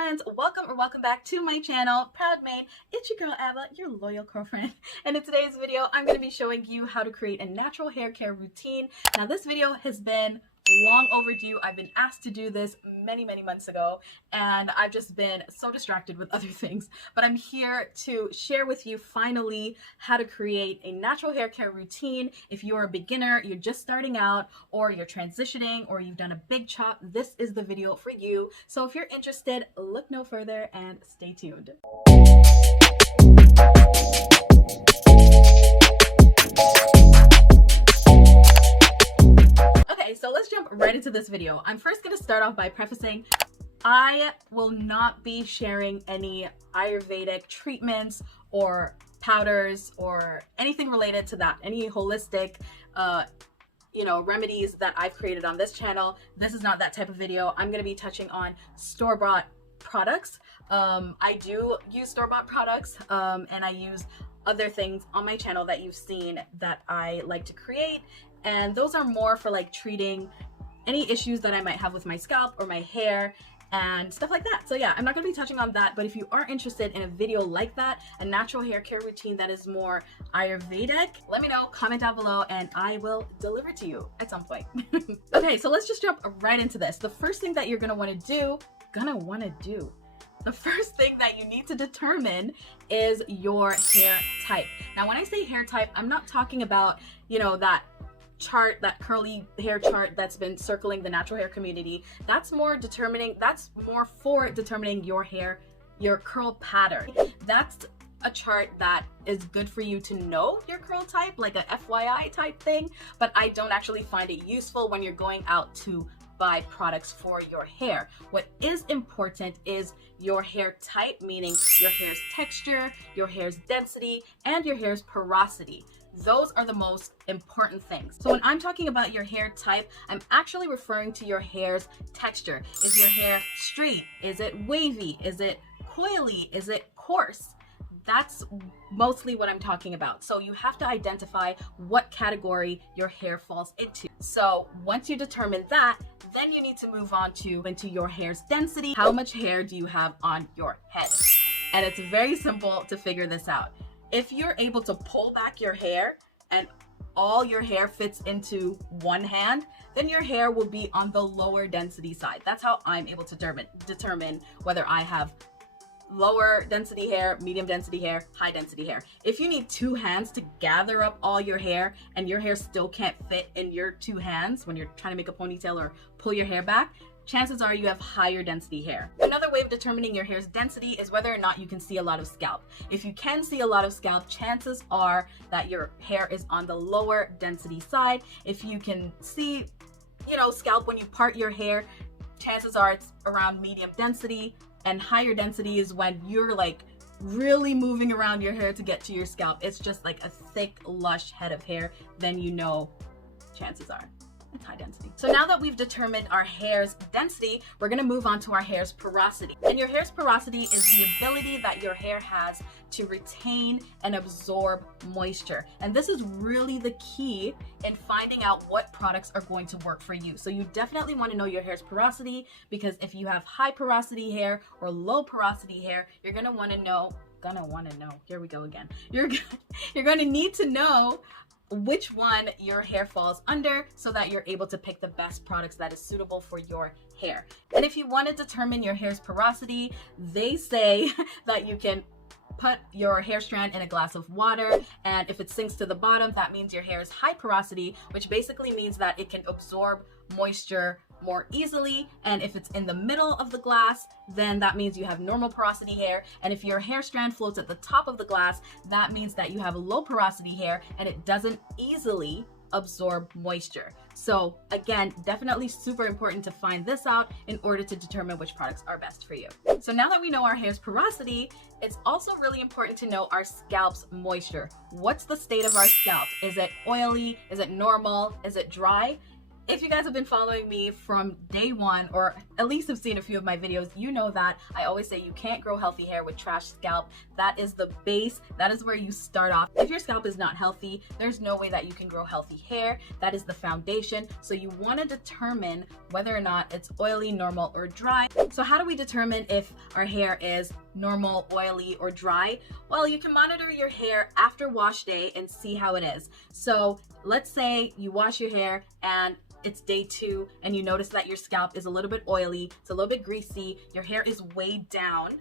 friends, welcome back to my channel, ProudMane. It's your girl Ava, your loyal girlfriend. And in today's video, I'm going to be showing you how to create a natural hair care routine. Now this video has been long overdue. I've been asked to do this many months ago, and I've just been so distracted with other things. But I'm here to share with you finally how to create a natural hair care routine. If you're a beginner, you're just starting out, or you're transitioning, or you've done a big chop, this is the video for you. So if you're interested, look no further and stay tuned. So let's jump right into this video. I'm first going to start off by prefacing I will not be sharing any Ayurvedic treatments or powders or anything related to that, any holistic remedies that I've created on this channel. This is not that type of video. I'm going to be touching on store-bought products. I do use store-bought products, and I use other things on my channel that you've seen that I like to create. And those are more for like treating any issues that I might have with my scalp or my hair and stuff like that. So yeah, I'm not going to be touching on that, but if you are interested in a video like that, a natural hair care routine that is more Ayurvedic, let me know, comment down below, and I will deliver to you at some point. Okay, so let's just jump right into this. The first thing that you're going to want to do, the first thing that you need to determine is your hair type. Now, when I say hair type, I'm not talking about, that chart, that curly hair chart that's been circling the natural hair community. That's more for determining your hair, your curl pattern. That's a chart that is good for you to know your curl type, like a FYI type thing, but I don't actually find it useful when you're going out to buy products for your hair. What is important is your hair type, meaning your hair's texture, your hair's density, and your hair's porosity. Those are the most important things. So when I'm talking about your hair type, I'm actually referring to your hair's texture. Is your hair straight? Is it wavy? Is it coily? Is it coarse? That's mostly what I'm talking about. So you have to identify what category your hair falls into. So once you determine that, then you need to move on into your hair's density. How much hair do you have on your head? And it's very simple to figure this out. If you're able to pull back your hair and all your hair fits into one hand, then your hair will be on the lower density side. That's how I'm able to determine whether I have lower density hair, medium density hair, high density hair. If you need two hands to gather up all your hair and your hair still can't fit in your two hands when you're trying to make a ponytail or pull your hair back, chances are you have higher density hair. Another way of determining your hair's density is whether or not you can see a lot of scalp. If you can see a lot of scalp, chances are that your hair is on the lower density side. If you can see, scalp when you part your hair, chances are it's around medium density, and higher density is when you're like really moving around your hair to get to your scalp. It's just like a thick, lush head of hair, then chances are it's high density. So now that we've determined our hair's density, we're going to move on to our hair's porosity. And your hair's porosity is the ability that your hair has to retain and absorb moisture. And this is really the key in finding out what products are going to work for you. So you definitely want to know your hair's porosity, because if you have high porosity hair or low porosity hair, you're going to want to know, here we go again. You're going to need to know which one your hair falls under so that you're able to pick the best products that is suitable for your hair. And if you want to determine your hair's porosity, they say that you can put your hair strand in a glass of water, and if it sinks to the bottom, that means your hair is high porosity, which basically means that it can absorb moisture more easily. And if it's in the middle of the glass, then that means you have normal porosity hair. And if your hair strand floats at the top of the glass, that means that you have low porosity hair and it doesn't easily absorb moisture. So again, definitely super important to find this out in order to determine which products are best for you. So now that we know our hair's porosity, it's also really important to know our scalp's moisture. What's the state of our scalp? Is it oily? Is it normal? Is it dry? If you guys have been following me from day one, or at least have seen a few of my videos, you know that I always say you can't grow healthy hair with trash scalp. That is the base. That is where you start off. If your scalp is not healthy, there's no way that you can grow healthy hair. That is the foundation. So you want to determine whether or not it's oily, normal, or dry. So how do we determine if our hair is normal, oily, or dry? Well, you can monitor your hair after wash day and see how it is. So let's say you wash your hair and it's day 2 and you notice that your scalp is a little bit oily, it's a little bit greasy, your hair is weighed down.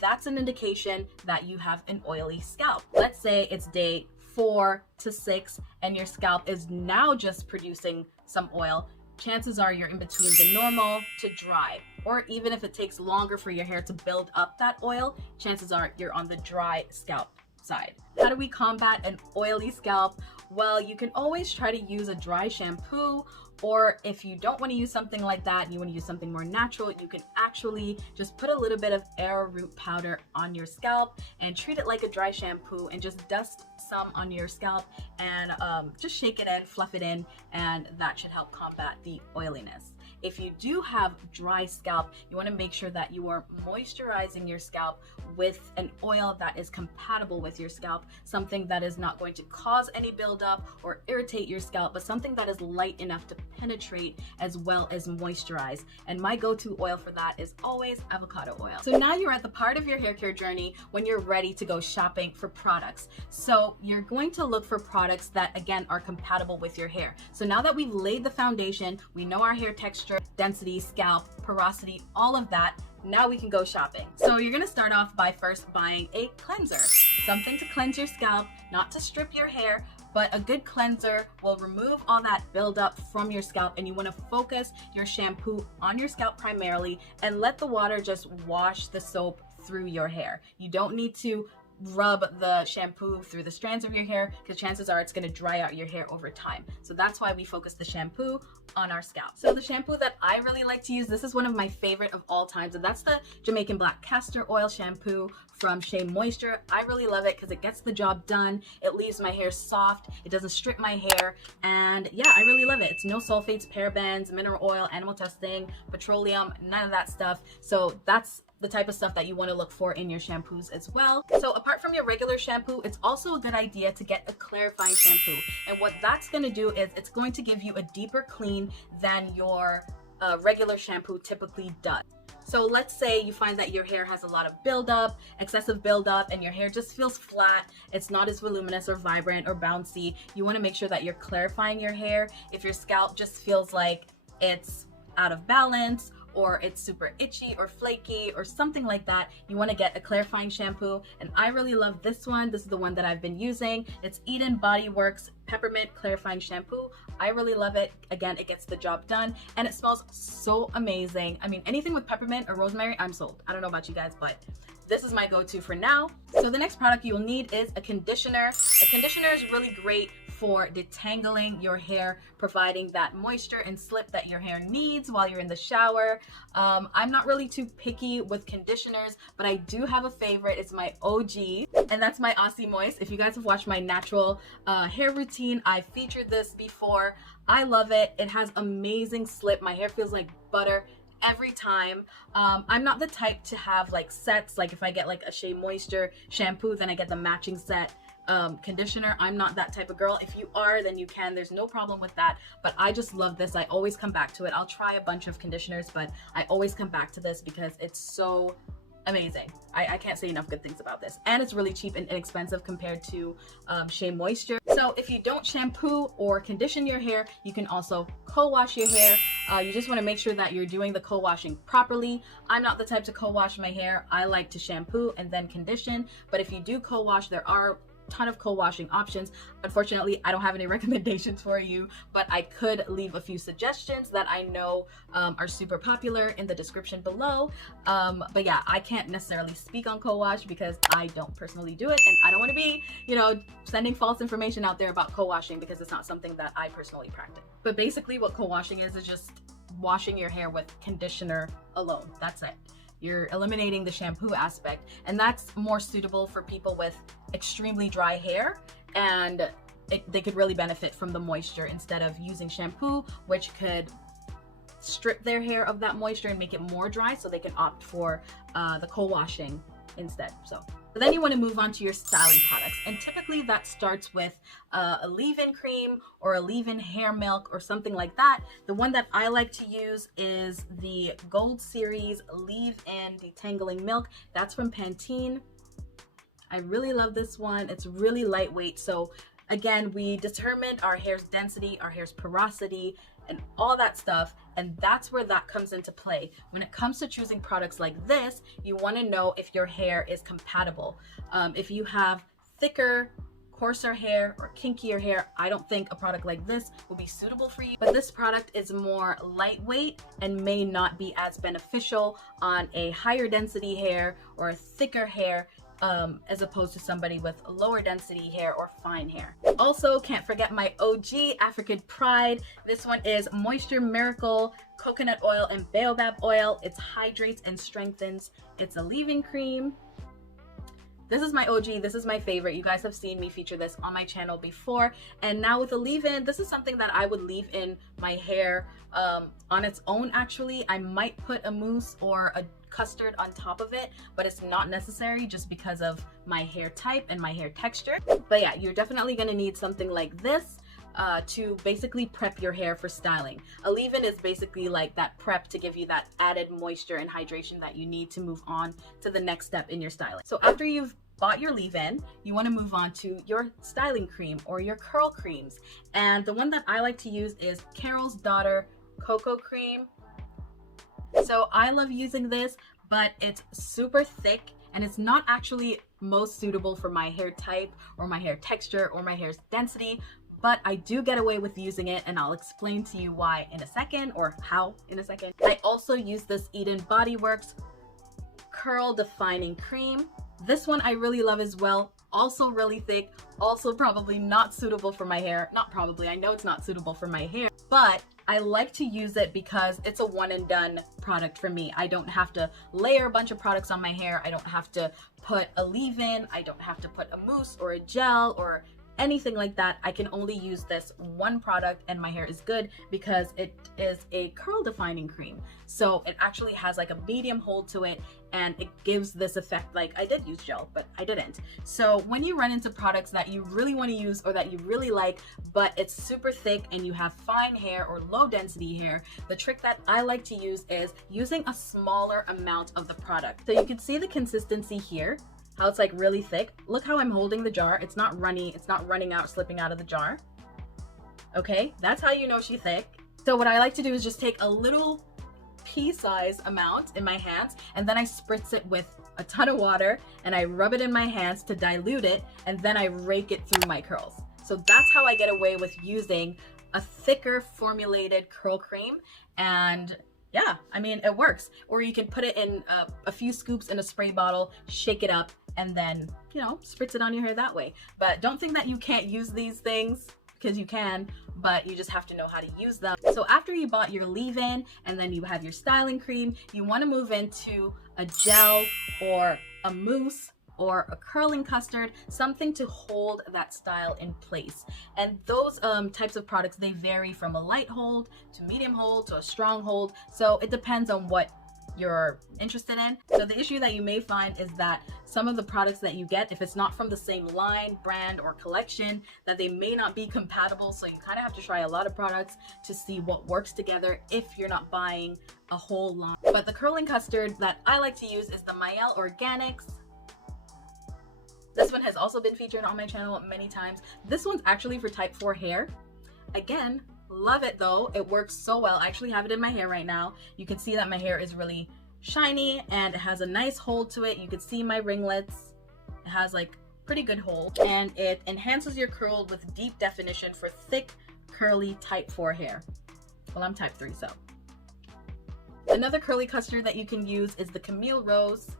That's an indication that you have an oily scalp. Let's say it's day 4 to 6 and your scalp is now just producing some oil. Chances are you're in between the normal to dry. Or even if it takes longer for your hair to build up that oil, chances are you're on the dry scalp side. How do we combat an oily scalp? Well, you can always try to use a dry shampoo, or if you don't want to use something like that and you want to use something more natural, you can actually just put a little bit of arrowroot powder on your scalp and treat it like a dry shampoo and just dust some on your scalp and just shake it in, fluff it in, and that should help combat the oiliness. If you do have dry scalp, you want to make sure that you are moisturizing your scalp with an oil that is compatible with your scalp, something that is not going to cause any buildup or irritate your scalp, but something that is light enough to penetrate as well as moisturize. And my go-to oil for that is always avocado oil. So now you're at the part of your hair care journey when you're ready to go shopping for products. So you're going to look for products that, again, are compatible with your hair. So now that we've laid the foundation, we know our hair texture, density, scalp, porosity, all of that, now we can go shopping. So you're gonna start off by first buying a cleanser, something to cleanse your scalp, not to strip your hair, but a good cleanser will remove all that buildup from your scalp, and you wanna focus your shampoo on your scalp primarily and let the water just wash the soap through your hair. You don't need to rub the shampoo through the strands of your hair because chances are it's going to dry out your hair over time. So that's why we focus the shampoo on our scalp. So the shampoo that I really like to use, this is one of my favorite of all times, and that's the Jamaican Black Castor Oil Shampoo from Shea Moisture. I really love it because it gets the job done. It leaves my hair soft. It doesn't strip my hair. And yeah, I really love it. It's no sulfates, parabens, mineral oil, animal testing, petroleum, none of that stuff. So that's the type of stuff that you want to look for in your shampoos as well. So apart from your regular shampoo, it's also a good idea to get a clarifying shampoo. And what that's going to do is it's going to give you a deeper clean than your regular shampoo typically does. So let's say you find that your hair has a lot of buildup, excessive buildup, and your hair just feels flat. It's not as voluminous or vibrant or bouncy. You want to make sure that you're clarifying your hair. If your scalp just feels like it's out of balance, or it's super itchy or flaky or something like that, you want to get a clarifying shampoo. And I really love this one. This is the one that I've been using. It's Eden Body Works Peppermint Clarifying Shampoo. I really love it. Again, it gets the job done and it smells so amazing. I mean, anything with peppermint or rosemary, I'm sold. I don't know about you guys, but this is my go-to for now. So the next product you'll need is a conditioner. A conditioner is really great for detangling your hair, providing that moisture and slip that your hair needs while you're in the shower. I'm not really too picky with conditioners, but I do have a favorite. It's my OG, and that's my Aussie Moist. If you guys have watched my natural hair routine, I featured this before. I love it. It has amazing slip. My hair feels like butter every time. I'm not the type to have like sets, like if I get like a Shea Moisture shampoo, then I get the matching set conditioner. I'm not that type of girl. If you are, then you can. There's no problem with that. But I just love this. I always come back to it. I'll try a bunch of conditioners, but I always come back to this because it's so amazing. I can't say enough good things about this. And it's really cheap and inexpensive compared to Shea Moisture. So if you don't shampoo or condition your hair, you can also co-wash your hair. You just want to make sure that you're doing the co-washing properly. I'm not the type to co-wash my hair. I like to shampoo and then condition. But if you do co-wash, there are ton of co-washing options. Unfortunately, I don't have any recommendations for you, but I could leave a few suggestions that I know are super popular in the description below. But yeah, I can't necessarily speak on co-wash because I don't personally do it, and I don't want to be, sending false information out there about co-washing because it's not something that I personally practice. But basically what co-washing is just washing your hair with conditioner alone. That's it. You're eliminating the shampoo aspect, and that's more suitable for people with extremely dry hair and they could really benefit from the moisture instead of using shampoo, which could strip their hair of that moisture and make it more dry, so they can opt for the co-washing instead. So then you want to move on to your styling products, and typically that starts with a leave-in cream or a leave-in hair milk or something like that. The one that I like to use is the Gold Series leave-in detangling milk. That's from Pantene. I really love this one. It's really lightweight. So again, we determined our hair's density, our hair's porosity, and all that stuff, and that's where that comes into play. When it comes to choosing products like this, you want to know if your hair is compatible. If you have thicker, coarser hair or kinkier hair, I don't think a product like this will be suitable for you. But this product is more lightweight and may not be as beneficial on a higher density hair or a thicker hair, as opposed to somebody with lower density hair or fine hair. Also, can't forget my OG African Pride. This one is Moisture Miracle Coconut Oil and Baobab Oil. It hydrates and strengthens. It's a leave-in cream. This is my OG, this is my favorite. You guys have seen me feature this on my channel before. And now with the leave-in, this is something that I would leave in my hair on its own actually. I might put a mousse or a custard on top of it, but it's not necessary just because of my hair type and my hair texture. But yeah, you're definitely gonna need something like this to basically prep your hair for styling. A leave-in is basically like that prep to give you that added moisture and hydration that you need to move on to the next step in your styling. So after you've bought your leave-in, you want to move on to your styling cream or your curl creams. And the one that I like to use is Carol's Daughter Cocoa Cream. So I love using this, but it's super thick and it's not actually most suitable for my hair type or my hair texture or my hair's density, but I do get away with using it, and I'll explain to you why in a second, or how in a second. I also use this Eden Body Works Curl Defining Cream. This one I really love as well. Also really thick, also probably not suitable for my hair. Not probably, I know it's not suitable for my hair, but I like to use it because it's a one and done product for me. I don't have to layer a bunch of products on my hair. I don't have to put a leave-in. I don't have to put a mousse or a gel or anything like that. I can only use this one product and my hair is good because it is a curl defining cream. So it actually has like a medium hold to it, and it gives this effect. Like, I did use gel, but I didn't. So when you run into products that you really want to use or that you really like, but it's super thick and you have fine hair or low density hair, the trick that I like to use is using a smaller amount of the product. So you can see the consistency here, how it's like really thick. Look how I'm holding the jar. It's not runny, it's not running out, slipping out of the jar. Okay, that's how you know she's thick. So what I like to do is just take a little pea-size amount in my hands, and then I spritz it with a ton of water, and I rub it in my hands to dilute it, and then I rake it through my curls. So that's how I get away with using a thicker formulated curl cream. And yeah, I mean, it works. Or you can put it in a few scoops in a spray bottle, shake it up, and then, you know, spritz it on your hair that way. But don't think that you can't use these things, because you can, but you just have to know how to use them. So after you bought your leave-in and then you have your styling cream, you want to move into a gel or a mousse or a curling custard, something to hold that style in place. And those types of products, they vary from a light hold to medium hold to a strong hold. So it depends on what you're interested in. So the issue that you may find is that some of the products that you get, if it's not from the same line, brand, or collection, that they may not be compatible. So you kind of have to try a lot of products to see what works together if you're not buying a whole line. But the curling custard that I like to use is the Mielle Organics. This one has also been featured on my channel many times. This one's actually for type 4 hair. Again, love it though. It works so well. I actually have it in my hair right now. You can see that my hair is really shiny and it has a nice hold to it. You can see my ringlets. It has like pretty good hold, and it enhances your curl with deep definition for thick, curly type 4 hair. Well, I'm type 3, so. Another curly custard that you can use is the Camille Rose.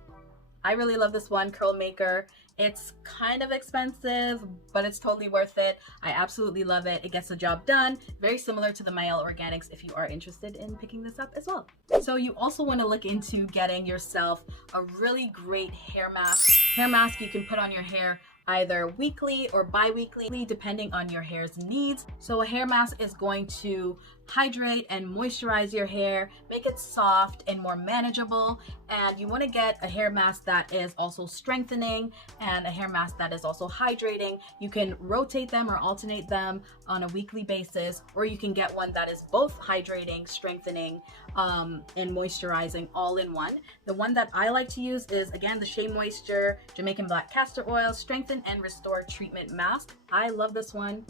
I really love this one, Curl Maker. It's kind of expensive, but it's totally worth it. I absolutely love it. It gets the job done. Very similar to the Mielle Organics if you are interested in picking this up as well. So you also want to look into getting yourself a really great hair mask. Hair mask you can put on your hair either weekly or bi-weekly depending on your hair's needs. So a hair mask is going to hydrate and moisturize your hair, make it soft and more manageable. And you want to get a hair mask that is also strengthening and a hair mask that is also hydrating. You can rotate them or alternate them on a weekly basis, or you can get one that is both hydrating, strengthening, and moisturizing all in one. The one that I like to use is, again, the Shea Moisture Jamaican Black Castor Oil Strengthen and Restore Treatment Mask. I love this one.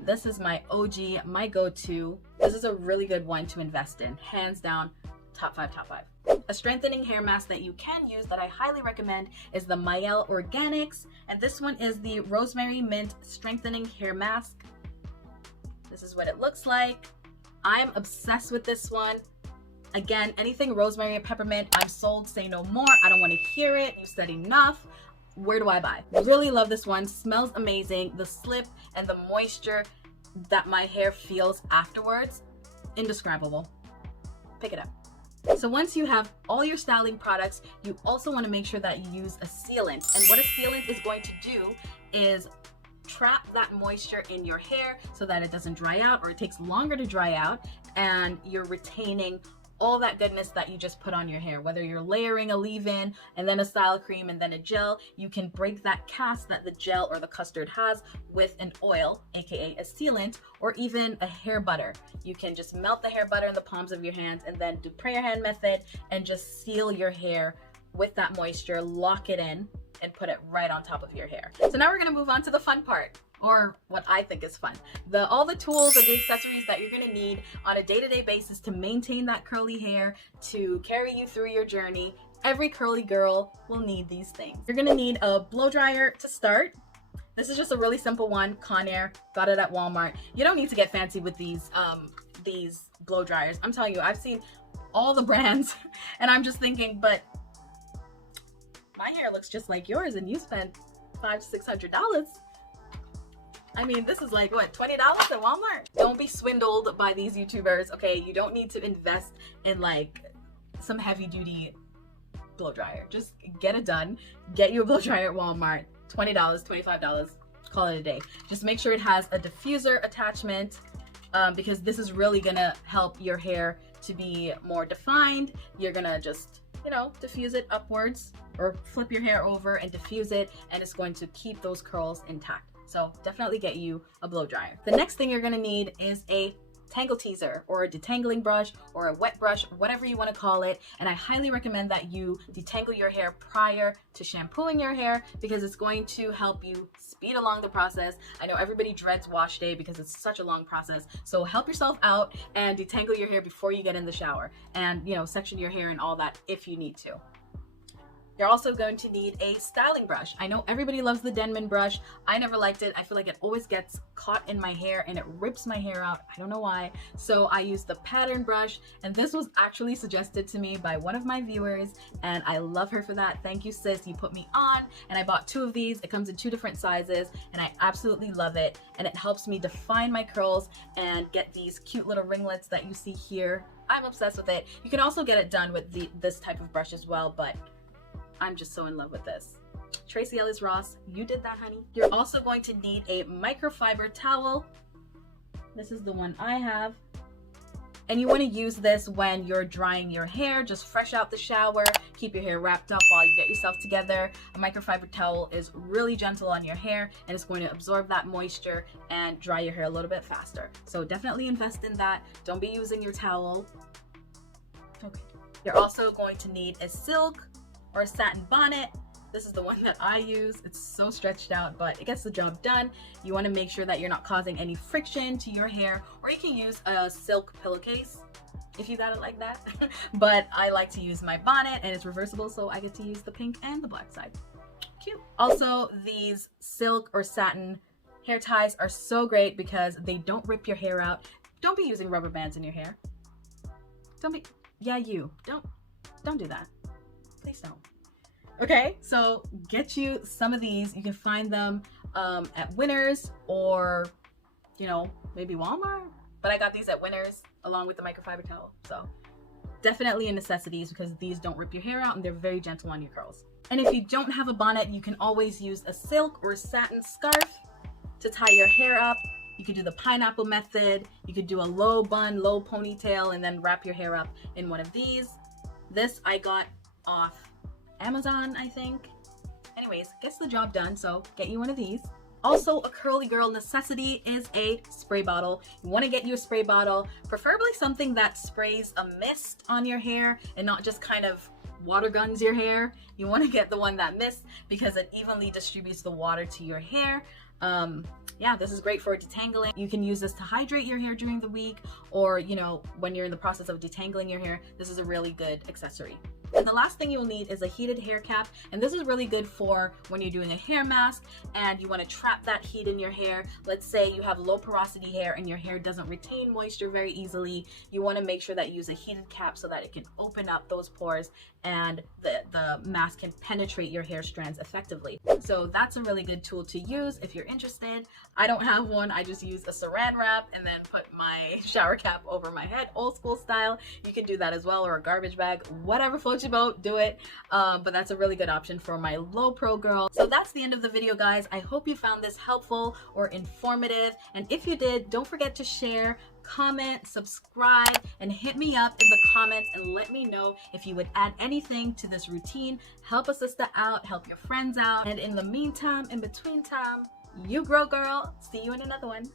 This is my OG, my go-to. This is a really good one to invest in. Hands down, top five, top five. A strengthening hair mask that you can use that I highly recommend is the Mielle Organics. And this one is the Rosemary Mint Strengthening Hair Mask. This is what it looks like. I'm obsessed with this one. Again, anything rosemary and peppermint, I'm sold, say no more. I don't want to hear it. You said enough. Where do I buy? Really love this one. Smells amazing. The slip and the moisture that my hair feels afterwards, indescribable. Pick it up. So once you have all your styling products, you also want to make sure that you use a sealant. And what a sealant is going to do is trap that moisture in your hair so that it doesn't dry out, or it takes longer to dry out, and you're retaining all that goodness that you just put on your hair. Whether you're layering a leave-in and then a style cream and then a gel, you can break that cast that the gel or the custard has with an oil, aka a sealant, or even a hair butter. You can just melt the hair butter in the palms of your hands and then do prayer hand method and just seal your hair with that moisture, lock it in, and put it right on top of your hair. So now we're gonna move on to the fun part, or what I think is fun. All the tools and the accessories that you're gonna need on a day-to-day basis to maintain that curly hair, to carry you through your journey. Every curly girl will need these things. You're gonna need a blow dryer to start. This is just a really simple one, Conair, got it at Walmart. You don't need to get fancy with these blow dryers. I'm telling you, I've seen all the brands and I'm just thinking, but my hair looks just like yours and you spent $500 to $600. I mean, this is like, what, $20 at Walmart? Don't be swindled by these YouTubers, okay? You don't need to invest in like some heavy duty blow dryer. Just get it done. Get you a blow dryer at Walmart. $20, $25, call it a day. Just make sure it has a diffuser attachment because this is really gonna help your hair to be more defined. You're gonna just, you know, diffuse it upwards or flip your hair over and diffuse it, and it's going to keep those curls intact. So definitely get you a blow dryer. The next thing you're gonna need is a tangle teaser or a detangling brush or a wet brush, whatever you wanna call it. And I highly recommend that you detangle your hair prior to shampooing your hair because it's going to help you speed along the process. I know everybody dreads wash day because it's such a long process. So help yourself out and detangle your hair before you get in the shower and, you know, section your hair and all that if you need to. You're also going to need a styling brush. I know everybody loves the Denman brush. I never liked it. I feel like it always gets caught in my hair and it rips my hair out. I don't know why. So I use the pattern brush, and this was actually suggested to me by one of my viewers, and I love her for that. Thank you, sis. You put me on, and I bought 2 of these. It comes in 2 different sizes, and I absolutely love it. And it helps me define my curls and get these cute little ringlets that you see here. I'm obsessed with it. You can also get it done with this type of brush as well, but I'm just so in love with this. Tracy Ellis Ross, you did that, honey. You're also going to need a microfiber towel. This is the one I have. And you want to use this when you're drying your hair, just fresh out the shower, keep your hair wrapped up while you get yourself together. A microfiber towel is really gentle on your hair and it's going to absorb that moisture and dry your hair a little bit faster. So definitely invest in that. Don't be using your towel. Okay. You're also going to need a silk or a satin bonnet. This is the one that I use. It's so stretched out, but it gets the job done. You want to make sure that you're not causing any friction to your hair, or you can use a silk pillowcase if you got it like that. But I like to use my bonnet, and it's reversible, so I get to use the pink and the black side. Cute. Also, these silk or satin hair ties are so great because they don't rip your hair out. Don't be using rubber bands in your hair. Don't do that. Please don't. Okay, so get you some of these. You can find them at Winners or, you know, maybe Walmart. But I got these at Winners along with the microfiber towel. So definitely a necessity because these don't rip your hair out and they're very gentle on your curls. And if you don't have a bonnet, you can always use a silk or satin scarf to tie your hair up. You could do the pineapple method. You could do a low bun, low ponytail, and then wrap your hair up in one of these. This I got off Amazon, I think. Anyways, gets the job done, so get you one of these. Also, a curly girl necessity is a spray bottle. You want to get you a spray bottle, preferably something that sprays a mist on your hair and not just kind of water guns your hair. You want to get the one that mists because it evenly distributes the water to your hair. Yeah, this is great for detangling. You can use this to hydrate your hair during the week, or you know, when you're in the process of detangling your hair, this is a really good accessory. And the last thing you'll need is a heated hair cap, and this is really good for when you're doing a hair mask and you want to trap that heat in your hair. Let's say you have low porosity hair and your hair doesn't retain moisture very easily. You want to make sure that you use a heated cap so that it can open up those pores and the mask can penetrate your hair strands effectively. So that's a really good tool to use if you're interested. I don't have one. I just use a saran wrap and then put my shower cap over my head, old school style. You can do that as well, or a garbage bag, whatever floats your boat, do it. But that's a really good option for my low pro girl. So that's the end of the video, guys. I hope you found this helpful or informative. And if you did, don't forget to share, comment, subscribe, and hit me up in the comments and let me know if you would add anything to this routine. Help a sister out, help your friends out. And in the meantime, in between time, you grow, girl. See you in another one.